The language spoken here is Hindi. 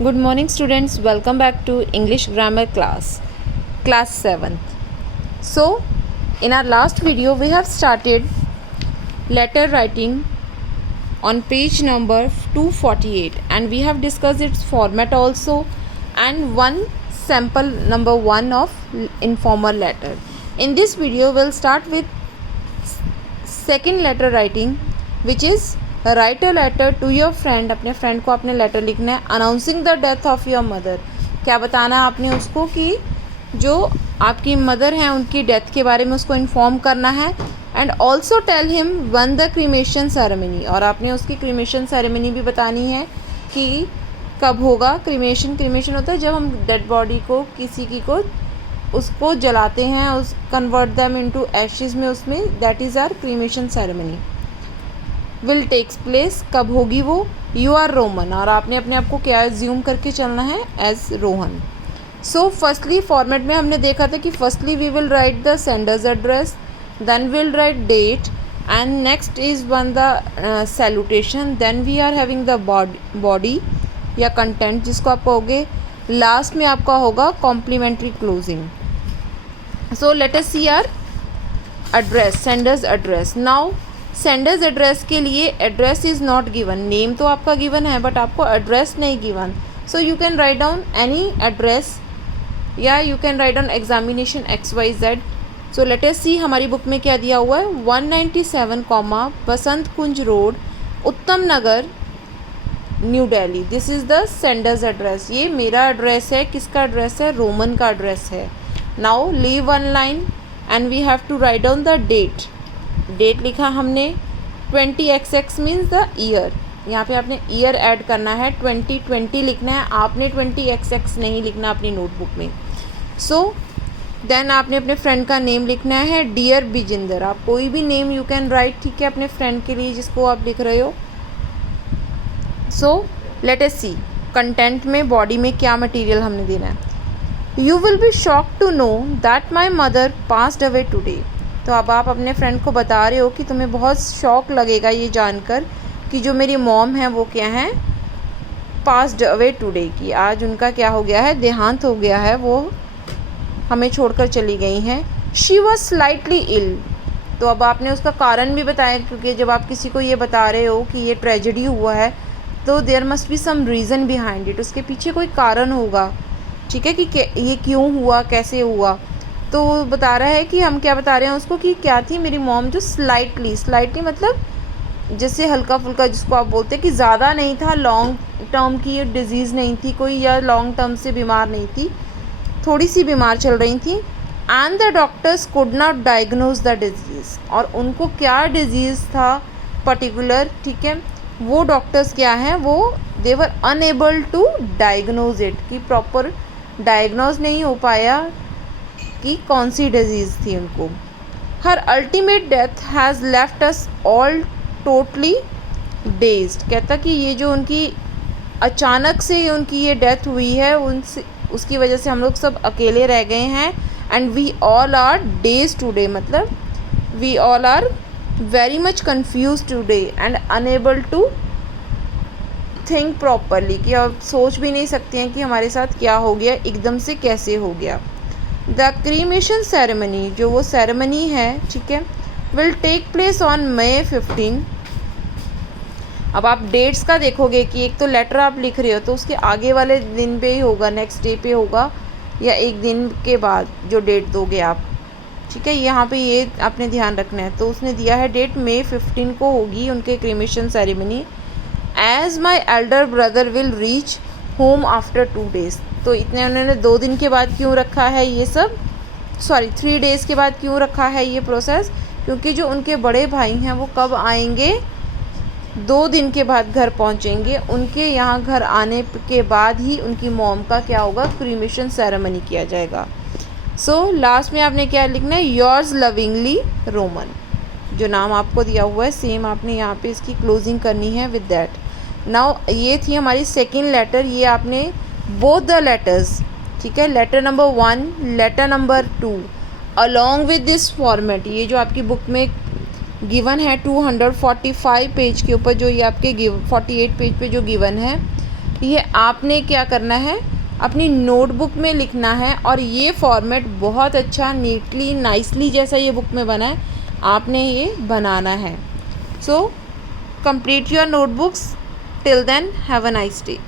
Good morning students, welcome back to English grammar class 7th. So in our last video we have started letter writing on page number 248 and we have discussed its format also and one sample number 1 of informal letter. In this video we'll start with second letter writing, which is write a letter to your friend. अपने फ्रेंड को आपने लेटर लिखना है announcing the death of your mother. क्या बताना है आपने उसको कि जो आपकी मदर हैं उनकी डेथ के बारे में उसको इन्फॉर्म करना है. And also tell him when the cremation ceremony, और आपने उसकी क्रीमेशन सेरेमनी भी बतानी है कि कब होगा. क्रीमेशन होता है जब हम डेड बॉडी को किसी की को उसको जलाते हैं, उस कन्वर्ट दैम इनटू एशेज़ में, उसमें that is our cremation ceremony. Will takes place, कब होगी वो. यू आर रोमन, और आपने अपने आप को क्या एज्यूम करके चलना है, as Rohan. So firstly format में हमने देखा था कि firstly we will write the sender's address, then will write date, and next is on the salutation, then we are having the body या कंटेंट जिसको आप कहोगे. लास्ट में आपका होगा complimentary closing. So let us see our address, sender's address. Now sender's address के लिए address is not given. Name तो आपका गिवन है बट आपको एड्रेस नहीं given. So you can write down any address या you can write down examination XYZ. So let us see हमारी बुक में क्या दिया हुआ है. 197, बसंत Kunj road, Uttam Nagar, New Delhi. This is the sender's address. ये मेरा एड्रेस है. किसका एड्रेस है, रोमन का एड्रेस है. Now leave one line and we have to write down the date. Date लिखा हमने. 20XX means the year. यहाँ पे आपने ईयर ऐड करना है. 2020 लिखना है. आपने 20XX नहीं लिखना अपनी नोटबुक में. सो देन आपने अपने फ्रेंड का नेम लिखना है. डियर बिजिंदर. आप कोई भी नेम यू कैन राइट, ठीक है, अपने फ्रेंड के लिए जिसको आप लिख रहे हो. So let us see content में बॉडी में क्या मटेरियल हमने देना है. You will be shocked to know that my mother passed away today. तो अब आप अपने फ्रेंड को बता रहे हो कि तुम्हें बहुत शौक लगेगा ये जानकर कि जो मेरी मॉम है वो क्या है, पास्ड अवे टुडे, की आज उनका क्या हो गया है, देहांत हो गया है, वो हमें छोड़कर चली गई हैं. She was slightly ill. तो अब आपने उसका कारण भी बताया, क्योंकि जब आप किसी को ये बता रहे हो कि ये ट्रेजेडी हुआ है तो there must be some reason behind it. उसके पीछे कोई कारण होगा, ठीक है, कि ये क्यों हुआ, कैसे हुआ. तो बता रहा है कि हम क्या बता रहे हैं उसको कि क्या थी मेरी मॉम जो स्लाइटली मतलब जैसे हल्का फुल्का जिसको आप बोलते हैं कि ज़्यादा नहीं था, लॉन्ग टर्म की डिजीज़ नहीं थी कोई, या लॉन्ग टर्म से बीमार नहीं थी, थोड़ी सी बीमार चल रही थी. And the doctors could not diagnose the disease. और उनको क्या डिजीज़ था पर्टिकुलर, ठीक है, वो डॉक्टर्स क्या हैं, वो they were unable to diagnose it, कि प्रॉपर डायग्नोज नहीं हो पाया कि कौन सी डिजीज़ थी उनको. Her ultimate death has left us all totally dazed. कहता कि ये जो उनकी अचानक से उनकी ये डेथ हुई है, उनसे उसकी वजह से हम लोग सब अकेले रह गए हैं. And we all are daze today, मतलब we all are very much confuse today and unable to think properly, कि अब सोच भी नहीं सकते हैं कि हमारे साथ क्या हो गया, एकदम से कैसे हो गया. द क्रीमेशन सेरेमनी, जो वो सेरेमनी है, ठीक है, will take place on May 15. अब आप डेट्स का देखोगे कि एक तो लेटर आप लिख रहे हो तो उसके आगे वाले दिन पे ही होगा, नेक्स्ट डे पे होगा, या एक दिन के बाद जो डेट दोगे आप, ठीक है, यहाँ पे ये आपने ध्यान रखना है. तो उसने दिया है डेट May 15 को होगी उनके cremation ceremony. As my elder brother will reach home after 2 days. तो इतने उन्होंने 2 दिन के बाद क्यों रखा है ये सब, 3 days के बाद क्यों रखा है ये प्रोसेस, क्योंकि जो उनके बड़े भाई हैं वो कब आएंगे, 2 दिन के बाद घर पहुंचेंगे. उनके यहाँ घर आने के बाद ही उनकी मॉम का क्या होगा, क्रीमेशन सेरेमनी किया जाएगा. सो लास्ट में आपने क्या लिखना है, योर्स लविंगली रोमन. जो नाम आपको दिया हुआ है सेम आपने यहाँ पे इसकी क्लोजिंग करनी है विद दैट. नाउ ये थी हमारी सेकेंड लेटर. ये आपने बोथ द लेटर्स, ठीक है, letter number 1, letter number 2 along with this format. ये जो आपकी बुक में गिवन है 245 पेज के ऊपर, जो ये आपके 48 पेज पे जो गिवन है, ये आपने क्या करना है, अपनी नोटबुक में लिखना है। और ये फॉर्मेट बहुत अच्छा नीटली नाइसली जैसा ये बुक में बना है, आपने ये बनाना है। So complete your notebooks. Till then have a nice day.